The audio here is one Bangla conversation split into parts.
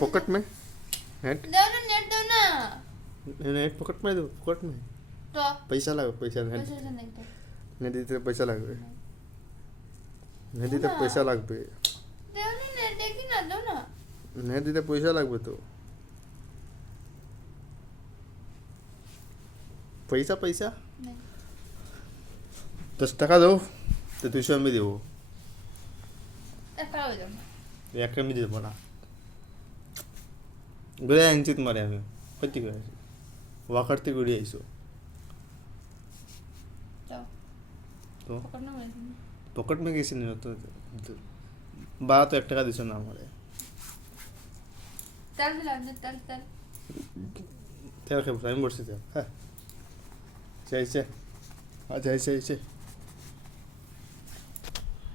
पॉकेट में नेट দাও না নেট দাও না नेट पॉकेट में दो पॉकेट में তো पैसा लगे पैसा नेट পয়সা নেই তো नेट दीते पैसा लगे नेट दीते ना। पैसा लगবে দাও না নেট দেখি না দাও না नेट दीते पैसा लगবে तो पैसा पैसा নেই 10 টাকা দাও তো 200 আমি দেবো টাকা হয়ে যাবে 1 আমি দেবো না ঘুরে আনছি তোমারে আমি সত্যি করে আছি ওয়াকারতে ঘুরে আইসো যাও তো পকেট না মেরে পকেট में গেছি না তো বাবা তো 1 টাকা দিছো না আমারে তেল দিলাম যে তেল তেল খেয়ে আমি বসে যাও হ্যাঁ চাইছে আচ্ছা চাইছে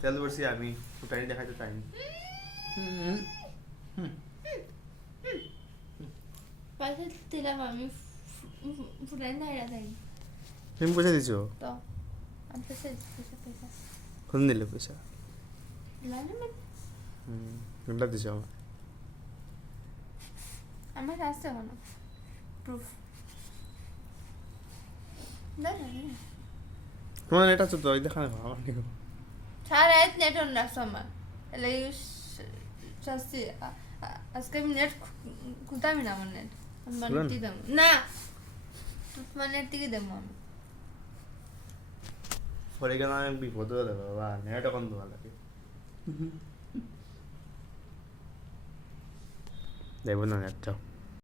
তেল বসি আমি টাইম দেখাইতে টাইম পয়সা দিলাম আমি ফুটাই না এরা তাই তুমি পয়সা দিছো তো আমি পয়সা পয়সা কোন দিলে পয়সা দিলাম না কোনটা দিছো আমার আমার আসছে কোনো প্রুফ না না না তোমার এটা তো দই দেখা না আমার কি সারা রাত নেট অন রাখছো আমার তাহলে শাস্তি আজকে আমি নেট খুলতামই না আমার নেট খুলেন? নেট দিতাম না তোমার নেট থেকে দেবো আমি পরে কেন আমি বিপদ হয়ে যাবে বাবা নেট এখন দেওয়া লাগে দেবো না নেট চাও